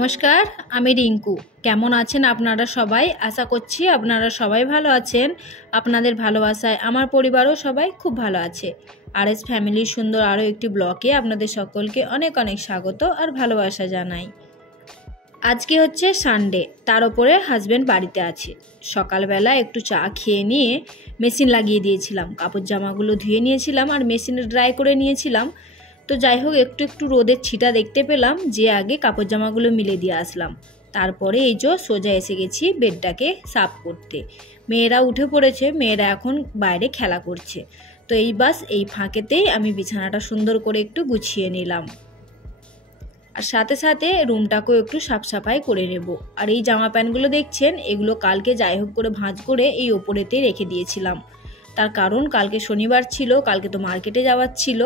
নমস্কার, আমি রিঙ্কু। কেমন আছেন আপনারা সবাই? আশা করছি আপনারা সবাই ভালো আছেন। আপনাদের ভালোবাসায় আমার পরিবারও সবাই খুব ভালো আছে। আরএস ফ্যামিলির সুন্দর আরও একটি ব্লগে আপনাদের সকলকে অনেক অনেক স্বাগত আর ভালোবাসা জানাই। আজকে হচ্ছে সানডে, তার উপরে হাজব্যান্ড বাড়িতে আছে। সকালবেলা একটু চা খেয়ে নিয়ে মেশিন লাগিয়ে দিয়েছিলাম, কাপড় জামাগুলো ধুয়ে নিয়েছিলাম আর মেশিনে ড্রাই করে নিয়েছিলাম। তো যাই হোক, একটু একটু রোদের ছিটা দেখতে পেলাম, যে আগে কাপড় জামাগুলো মিলে দিয়ে আসলাম। তারপরে এই যে সোজা এসে গেছি বেডটাকে সাফ করতে। মেয়েরা উঠে পড়েছে, মেয়েরা এখন বাইরে খেলা করছে। তো এই ফাঁকেতেই আমি বিছানাটা সুন্দর করে একটু গুছিয়ে নিলাম, আর সাথে সাথে রুমটাকেও একটু সাফ সাফাই করে নেব। আর এই জামা প্যান্টগুলো দেখছেন, এগুলো কালকে যাই হোক করে ভাঁজ করে এই ওপরেতে রেখে দিয়েছিলাম। তার কারণ কালকে শনিবার ছিল, কালকে তো মার্কেটে যাওয়ার ছিল।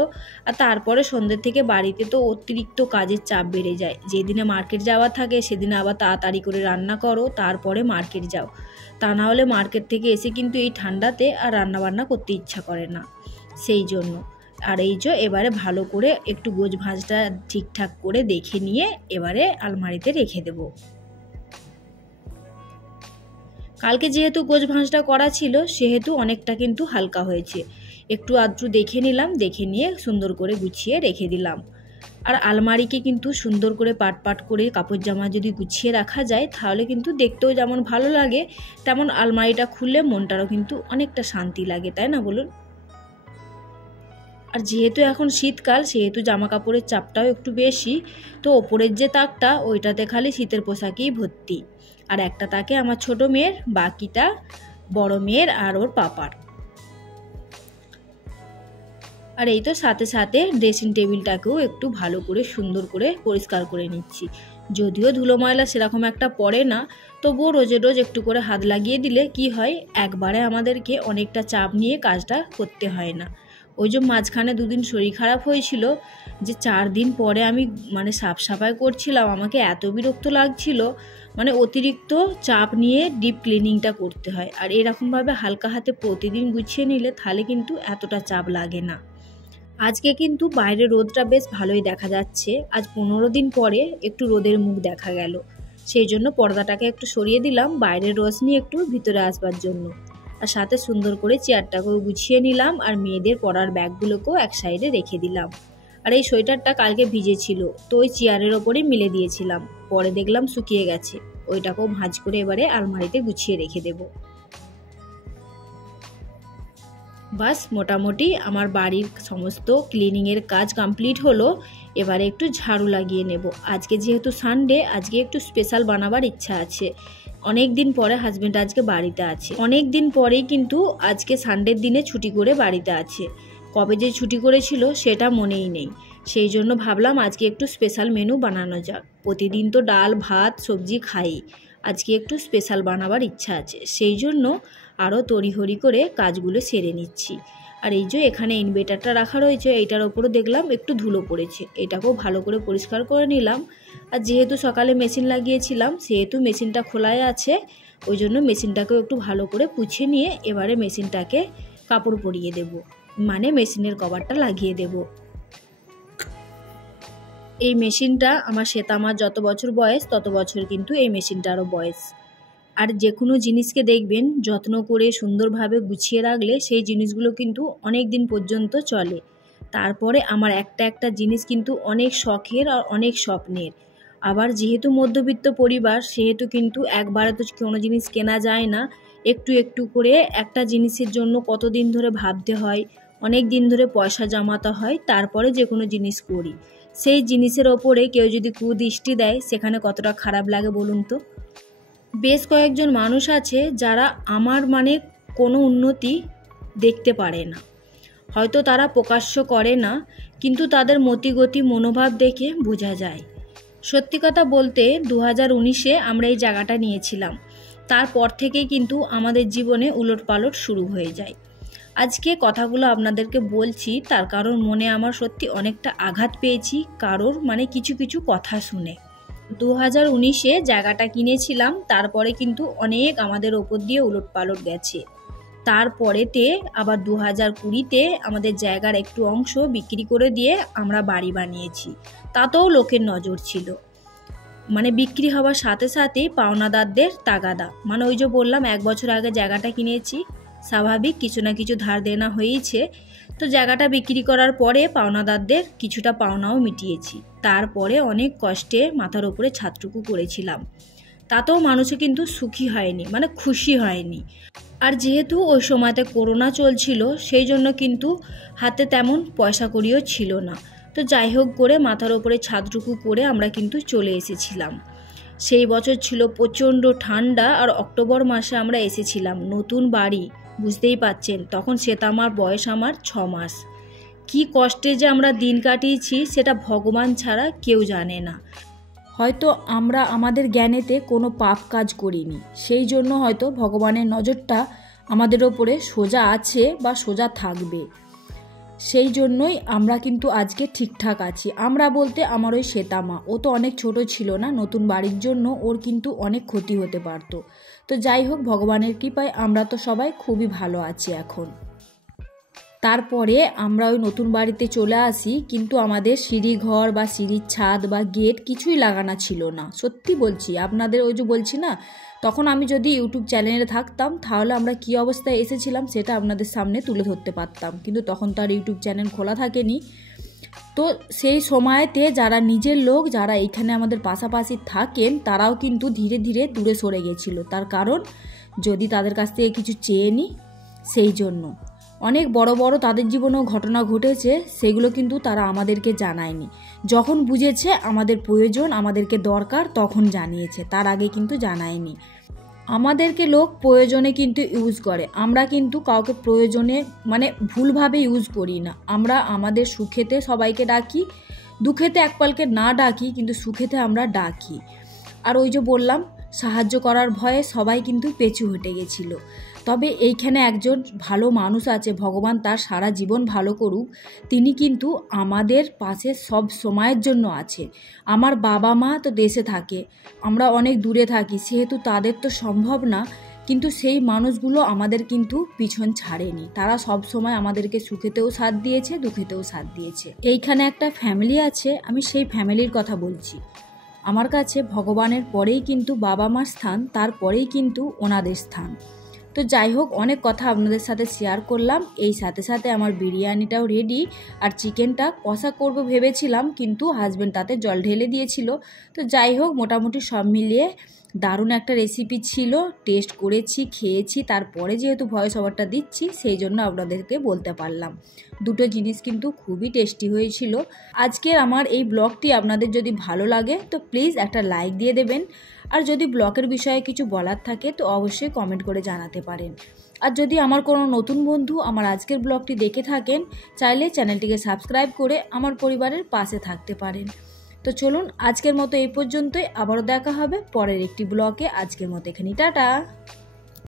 আর তারপরে সন্ধ্যে থেকে বাড়িতে তো অতিরিক্ত কাজের চাপ বেড়ে যায়। যেদিনে মার্কেট যাওয়া থাকে সেদিনে আবার তাড়াতাড়ি করে রান্না করো, তারপরে মার্কেট যাও। তা না হলে মার্কেট থেকে এসে কিন্তু এই ঠান্ডাতে আর রান্নাবান্না করতে ইচ্ছা করে না, সেই জন্য। আর এই যে এবারে ভালো করে একটু গোছ ভাঁজটা ঠিকঠাক করে দেখে নিয়ে এবারে আলমারিতে রেখে দেব। কালকে যেহেতু গোছ ভাঁজটা করা ছিল সেহেতু অনেকটা কিন্তু হালকা হয়েছে। একটু আধটু দেখে নিলাম, দেখে নিয়ে সুন্দর করে গুছিয়ে রেখে দিলাম। আর আলমারিকে কিন্তু সুন্দর করে পাট পাট করে কাপড় জামা যদি গুছিয়ে রাখা যায় তাহলে কিন্তু দেখতেও যেমন ভালো লাগে, তেমন আলমারিটা খুললে মনটারও কিন্তু অনেকটা শান্তি লাগে, তাই না বলুন? আর যেহেতু এখন শীতকাল সেহেতু জামা কাপড়ের চাপটাও একটু বেশি। তো ওপরের যে তাকটা ওইটাতে খালি শীতের পোশাকেই ভর্তি। আর একটা তাকে আমার ছোট মেয়ের, বাকিটা বড় মেয়ের আর ওর পাপার। আর এই তো সাথে সাথে ড্রেসিং টেবিলটাকেও একটু ভালো করে সুন্দর করে পরিষ্কার করে নিচ্ছি। যদিও ধুলো ময়লা সেরকম একটা পড়ে না, তবুও রোজে রোজ একটু করে হাত লাগিয়ে দিলে কি হয়, একবারে আমাদেরকে অনেকটা চাপ নিয়ে কাজটা করতে হয় না। ওই যে মাঝখানে দুদিন শরীর খারাপ হয়েছিল, যে 4 দিন পরে আমি সাফ সাফাই করছিলাম, আমাকে এত বিরক্ত লাগছিল। অতিরিক্ত চাপ নিয়ে ডিপ ক্লিনিংটা করতে হয়। আর এরকমভাবে হালকা হাতে প্রতিদিন গুছিয়ে নিলে তাহলে কিন্তু এতটা চাপ লাগে না। আজকে কিন্তু বাইরে রোদটা বেশ ভালোই দেখা যাচ্ছে। আজ 15 দিন পরে একটু রোদের মুখ দেখা গেল, সেই জন্য পর্দাটাকে একটু সরিয়ে দিলাম বাইরের রোশনি একটু ভিতরে আসবার জন্য। আর সাথে সুন্দর করে চেয়ারটাকেও গুছিয়ে নিলাম, আর মেয়েদের পরার ব্যাগগুলোকেও এক সাইডে রেখে দিলাম। আর এই সোয়েটারটা কালকে ভিজেছিল, তো ওই চেয়ারের ওপরেই মিলে দিয়েছিলাম। পরে দেখলাম শুকিয়ে গেছে, ওইটাকেও ভাঁজ করে এবারে আলমারিতে গুছিয়ে রেখে দেবো। বাস মোটামুটি আমার বাড়ির সমস্ত ক্লিনিংয়ের কাজ কমপ্লিট হলো। এবারে একটু ঝাড়ু লাগিয়ে নেব। আজকে যেহেতু সানডে, আজকে একটু স্পেশাল বানাবার ইচ্ছা আছে। অনেক দিন পরে হাজব্যান্ড আজকে বাড়িতে আছে, অনেক দিন পরেই কিন্তু আজকে সানডের দিনে ছুটি করে বাড়িতে আছে। কবে যে ছুটি করেছিল সেটা মনেই নেই। সেই জন্য ভাবলাম আজকে একটু স্পেশাল মেনু বানানো যাক। প্রতিদিন তো ডাল ভাত সবজি খাই, আজকে একটু স্পেশাল বানাবার ইচ্ছা আছে, সেই জন্য আরও তড়িঘড়ি করে কাজগুলো সেরে নিচ্ছি। আর এই যে এখানে ইনভার্টারটা রাখা রয়েছে, এইটার ওপরও দেখলাম একটু ধুলো পড়েছে, এটাকেও ভালো করে পরিষ্কার করে নিলাম। আর যেহেতু সকালে মেশিন লাগিয়েছিলাম সেহেতু মেশিনটা খোলাই আছে, ওই জন্য মেশিনটাকেও একটু ভালো করে পুছে নিয়ে এবারে মেশিনটাকে কাপড় পরিয়ে দেব, মেশিনের কভারটা লাগিয়ে দেব। এই মেশিনটা আমার শ্বেতামার যত বছর বয়স তত বছর কিন্তু এই মেশিনটারও বয়স। আর যে কোনো জিনিসকে দেখবেন যত্ন করে সুন্দরভাবে গুছিয়ে রাখলে সেই জিনিসগুলো কিন্তু অনেক দিন পর্যন্ত চলে। তারপরে আমার একটা জিনিস কিন্তু অনেক শখের আর অনেক স্বপ্নের। আবার যেহেতু মধ্যবিত্ত পরিবার সেহেতু কিন্তু একবারে তো কোনো জিনিস কেনা যায় না, একটু একটু করে একটা জিনিসের জন্য কতদিন ধরে ভাবতে হয়, অনেক দিন ধরে পয়সা জমাতে হয়, তারপরে যে কোনো জিনিস করি। সেই জিনিসের ওপরে কেউ যদি কুদৃষ্টি দেয় সেখানে কতটা খারাপ লাগে বলুন তো। বেশ কয়েকজন মানুষ আছে যারা আমার কোনো উন্নতি দেখতে পারে না, হয়তো তারা প্রকাশ্য করে না, কিন্তু তাদের মতিগতি মনোভাব দেখে বোঝা যায়। সত্যি কথা বলতে 2019-এ আমরা এই জায়গাটা নিয়েছিলাম, তারপর থেকেই কিন্তু আমাদের জীবনে উলটপালট শুরু হয়ে যায়। আজকে কথাগুলো আপনাদেরকে বলছি তার কারণ মনে আমার সত্যি অনেকটা আঘাত পেয়েছি কারোর কিছু কিছু কথা শুনে। 2019-এ জায়গাটা কিনেছিলাম, তারপরে কিন্তু অনেক আমাদের ওপর দিয়ে উলটপালট গেছে। তারপরেতে আবার 2020-তে আমাদের জায়গার একটু অংশ বিক্রি করে দিয়ে আমরা বাড়ি বানিয়েছি, তাতেও লোকের নজর ছিল। মানে বিক্রি হওয়ার সাথে সাথেই পাওনাদারদের তাগাদা, মানে ওই যে বললাম 1 বছর আগে জায়গাটা কিনেছি, স্বাভাবিক কিছু না কিছু ধার দেনা হয়েছে। তো জায়গাটা বিক্রি করার পরে পাওনাদারদের কিছুটা পাওনাও মিটিয়েছি। তারপরে অনেক কষ্টে মাথার উপরে ছাদটুকু করেছিলাম, তাতেও মানুষও কিন্তু সুখী হয়নি, মানে খুশি হয়নি। আর যেহেতু ওই সময়তে করোনা চলছিল, সেই জন্য কিন্তু হাতে তেমন পয়সা কড়িও ছিল না। তো যাই হোক করে মাথার ওপরে ছাদটুকু করে আমরা কিন্তু চলে এসেছিলাম। সেই বছর ছিল প্রচণ্ড ঠান্ডা, আর অক্টোবর মাসে আমরা এসেছিলাম। নতুন বাড়ি, বুঝতেই পাচ্ছেন, তখন শ্বেতামার বয়স আমার 6 মাস। কি কষ্টে যে আমরা দিন কাটিয়েছি সেটা ভগবান ছাড়া কেউ জানে না। হয়তো আমরা আমাদের জ্ঞানেতে কোনো পাপ কাজ করিনি, সেই জন্য হয়তো ভগবানের নজরটা আমাদের ওপরে সোজা আছে বা সোজা থাকবে। সেই জন্যই আমরা কিন্তু আজকে ঠিকঠাক আছি। আমরা বলতে আমার ওই শ্বেতামা, ও তো অনেক ছোট ছিল না, নতুন বাড়ির জন্য ওর কিন্তু অনেক ক্ষতি হতে পারতো। তো যাই হোক, ভগবানের কৃপায় আমরা তো সবাই খুবই ভালো আছি এখন। তারপরে আমরা ওই নতুন বাড়িতে চলে আসি, কিন্তু আমাদের সিঁড়ি ঘর বা সিঁড়ির ছাদ বা গেট কিছুই লাগানো ছিল না। সত্যি বলছি আপনাদের, ওই যে বলছি না, তখন আমি যদি ইউটিউব চ্যানেলে থাকতাম তাহলে আমরা কী অবস্থায় এসেছিলাম সেটা আপনাদের সামনে তুলে ধরতে পারতাম, কিন্তু তখন তো আর ইউটিউব চ্যানেল খোলা থাকেনি। তো সেই সময়তে যারা নিজের লোক, যারা এইখানে আমাদের পাশাপাশি থাকেন, তারাও কিন্তু ধীরে ধীরে দূরে সরে গেছিলো। তার কারণ যদি তাদের কাছ থেকে কিছু চেয়ে নিই, সেই জন্য অনেক বড় বড় তাদের জীবনেও ঘটনা ঘটেছে, সেগুলো কিন্তু তারা আমাদেরকে জানায়নি। যখন বুঝেছে আমাদের প্রয়োজন, আমাদেরকে দরকার, তখন জানিয়েছে, তার আগে কিন্তু জানায়নি। আমাদেরকে লোক প্রয়োজনে কিন্তু ইউজ করে, আমরা কিন্তু কাউকে প্রয়োজনে মানে ভুলভাবে ইউজ করি না। আমরা আমাদের সুখেতে সবাইকে ডাকি, দুঃখেতে একপালকে না ডাকি, কিন্তু সুখেতে আমরা ডাকি। আর ওই যে বললাম, সাহায্য করার ভয়ে সবাই কিন্তু পেছু হটে গেছিল। তবে এইখানে একজন ভালো মানুষ আছে, ভগবান তার সারা জীবন ভালো করুক, তিনি কিন্তু আমাদের পাশে সব সময়ের জন্য আছে। আমার বাবা মা তো দেশে থাকে, আমরা অনেক দূরে থাকি, সেহেতু তাদের তো সম্ভব না, কিন্তু সেই মানুষগুলো আমাদের কিন্তু পিছন ছাড়েনি। তারা সব সময় আমাদেরকে সুখেতেও সাথ দিয়েছে, দুঃখেতেও সাথ দিয়েছে। এইখানে একটা ফ্যামিলি আছে, আমি সেই ফ্যামিলির কথা বলছি। আমার কাছে ভগবানের পরেই কিন্তু বাবা মার স্থান, তারপরেই কিন্তু ওনাদের স্থান। তো যাই হোক, অনেক কথা আপনাদের সাথে শেয়ার করলাম। এই সাথে সাথে আমার বিরিয়ানিটাও রেডি, আর চিকেনটা কষা করবো ভেবেছিলাম, কিন্তু হাজব্যান্ড তাতে জল ঢেলে দিয়েছিল। তো যাই হোক, মোটামুটি সব মিলিয়ে দারুণ একটা রেসিপি ছিল। টেস্ট করেছি, খেয়েছি, তারপরে যেহেতু ভয়েস ওভারটা দিচ্ছি সেই জন্য আপনাদেরকে বলতে পারলাম। দুটো জিনিস কিন্তু খুবই টেস্টি হয়েছিল। আজকের আমার এই ব্লগটি আপনাদের যদি ভালো লাগে তো প্লিজ একটা লাইক দিয়ে দেবেন, আর যদি ব্লগের বিষয়ে কিছু বলার থাকে তো অবশ্যই কমেন্ট করে জানাতে পারেন। আর যদি আমার কোনো নতুন বন্ধু আমার আজকের ব্লগটি দেখে থাকেন, চাইলে চ্যানেলটিকে সাবস্ক্রাইব করে আমার পরিবারের পাশে থাকতে পারেন। তো চলুন, আজকের মতো এই পর্যন্তই, আবারও দেখা হবে পরের একটি ব্লগে। আজকের মতো এখানেই, টাটা।